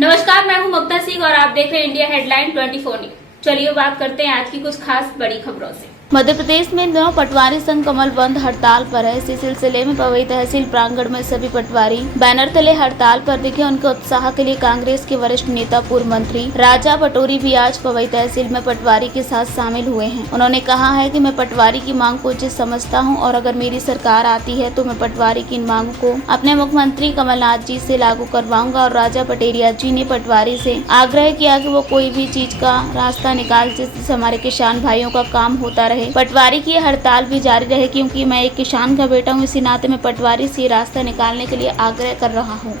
नमस्कार, मैं हूं ममता सिंह और आप देख रहे हैं इंडिया हेडलाइन 24 न्यूज। चलिए बात करते हैं आज की कुछ खास बड़ी खबरों से। मध्य प्रदेश में इन दिनों पटवारी संघ कमल बंद हड़ताल पर है। इसी सिलसिले में पवई तहसील प्रांगण में सभी पटवारी बैनर तले हड़ताल पर दिखे। उनके उत्साह के लिए कांग्रेस के वरिष्ठ नेता पूर्व मंत्री राजा पटोरी भी आज पवई तहसील में पटवारी के साथ शामिल हुए हैं। उन्होंने कहा है कि मैं पटवारी की मांग को उचित समझता हूं और अगर मेरी सरकार आती है तो मैं पटवारी की इन मांगों को अपने मुख्यमंत्री कमलनाथ जी से लागू करवाऊंगा। और राजा पटेरिया जी ने पटवारी से आग्रह किया कि वो कोई भी चीज का रास्ता निकाल जिससे हमारे किसान भाइयों का काम होता रहे। पटवारी की हड़ताल भी जारी रहे क्योंकि मैं एक किसान का बेटा हूं। इसी नाते मैं पटवारी से रास्ता निकालने के लिए आग्रह कर रहा हूं।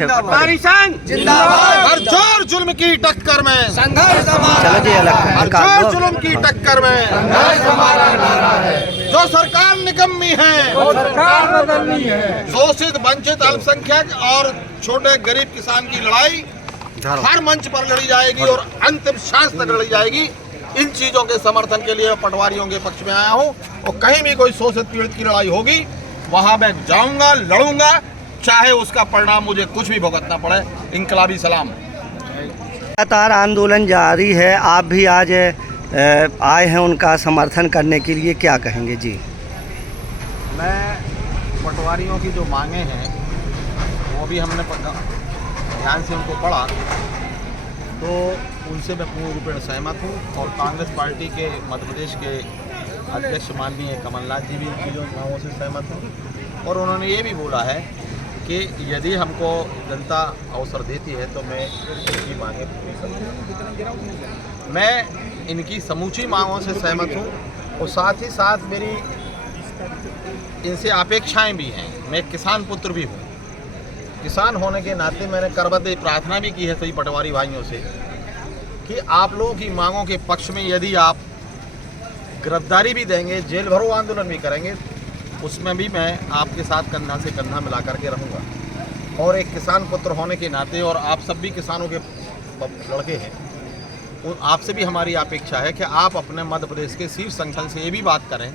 पटवारी संघ जिंदाबाद। हर जोर जुल्म की टक्कर में संघर्ष हमारा है। हर जोर जुल्म की टक्कर में संघर्ष हमारा नारा है। जो सरकार निकम्मी है, वो सरकार बदलनी है। शोषित, वंचित, अल्पसंख्यक और छोटे गरीब किसान की लड़ाई हर मंच पर लड़ी जाएगी और अंतिम सांस तक लड़ी जाएगी। इन चीजों के समर्थन के लिए पटवारियों के पक्ष में आया हूं और कहीं भी कोई शोषित पीड़ित की लड़ाई होगी वहां मैं जाऊंगा, लड़ूंगा, चाहे उसका परिणाम मुझे कुछ भी भुगतना पड़े। इंकलाबी सलाम। लगातार आंदोलन जारी है, आप भी आज आए हैं उनका समर्थन करने के लिए, क्या कहेंगे जी? मैं पटवारियों की जो मांगे हैं वो भी हमने ध्यान से उनको पढ़ा तो उनसे मैं पूर्ण रूपेण सहमत हूँ और कांग्रेस पार्टी के मध्य प्रदेश के अध्यक्ष माननीय कमलनाथ जी भी इन चीज़ों मांगों से सहमत हैं और उन्होंने ये भी बोला है कि यदि हमको जनता अवसर देती है तो मैं इनकी मांगें पूरी करूँगा। मैं इनकी समूची मांगों से सहमत हूँ और साथ ही साथ मेरी इनसे अपेक्षाएं भी हैं। मैं एक किसान पुत्र भी हूँ। किसान होने के नाते मैंने करबद्ध प्रार्थना भी की है सभी पटवारी भाइयों से कि आप लोगों की मांगों के पक्ष में यदि आप गिरफ्तारी भी देंगे, जेल भरो आंदोलन भी करेंगे, उसमें भी मैं आपके साथ कंधा से कंधा मिला करके रहूँगा। और एक किसान पुत्र होने के नाते और आप सब भी किसानों के लड़के हैं, आपसे भी हमारी अपेक्षा है कि आप अपने मध्य प्रदेश के शीर्ष संगठन से ये भी बात करें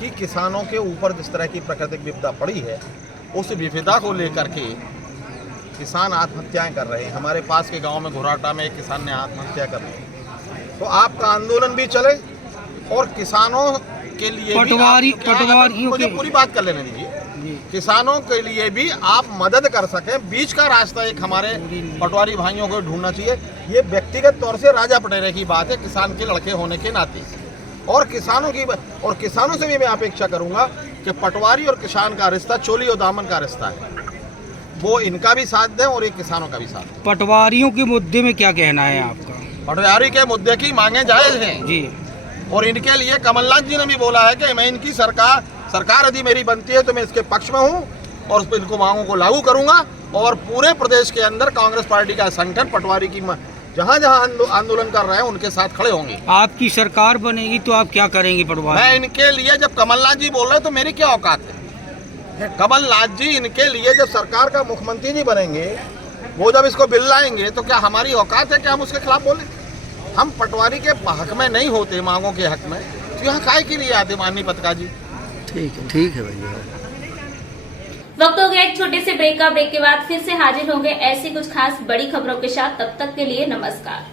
कि किसानों के ऊपर जिस तरह की प्राकृतिक विपदा पड़ी है उस विपदा को लेकर के किसान आत्महत्याएं कर रहे हैं। हमारे पास के गांव में घोराटा में एक किसान ने आत्महत्या कर ली। तो आपका आंदोलन भी चले और किसानों के लिए मुझे पूरी बात कर लेने दीजिए। किसानों के लिए भी आप मदद कर सकें, बीच का रास्ता एक हमारे पटवारी भाइयों को ढूंढना चाहिए। ये व्यक्तिगत तौर से राजा पटेरे की बात है, किसान के लड़के होने के नाते। और किसानों से भी मैं अपेक्षा करूंगा कि पटवारी और किसान का रिश्ता चोली और दामन का रिश्ता है, वो इनका भी साथ दें और एक किसानों का भी साथ दें। पटवारियों के मुद्दे में क्या कहना है आपका? पटवारी के मुद्दे की मांगे जायज हैं जी और इनके लिए कमलनाथ जी ने भी बोला है कि मैं इनकी सरकार यदि मेरी बनती है तो मैं इसके पक्ष में हूँ और उस पर इनको मांगों को लागू करूंगा। और पूरे प्रदेश के अंदर कांग्रेस पार्टी का संगठन पटवारी की जहाँ जहाँ आंदोलन कर रहे हैं उनके साथ खड़े होंगे। आपकी सरकार बनेगी तो आप क्या करेंगे पटवारी? मैं इनके लिए, जब कमलनाथ जी बोल रहे हैं तो मेरी क्या औकात है? कमलनाथ जी इनके लिए जब सरकार का मुख्यमंत्री जी बनेंगे, वो जब इसको बिल लाएंगे तो क्या हमारी औकात है कि हम उसके खिलाफ बोलें? हम पटवारी के हक में नहीं होते, मांगों के हक में, तो यहाँ काय के लिए आते माननीय पत्रकार जी? ठीक है भैया। वक्त हो गया एक छोटे से ब्रेक का। ब्रेक के बाद फिर से हाजिर होंगे ऐसी कुछ खास बड़ी खबरों के साथ। तब तक के लिए नमस्कार।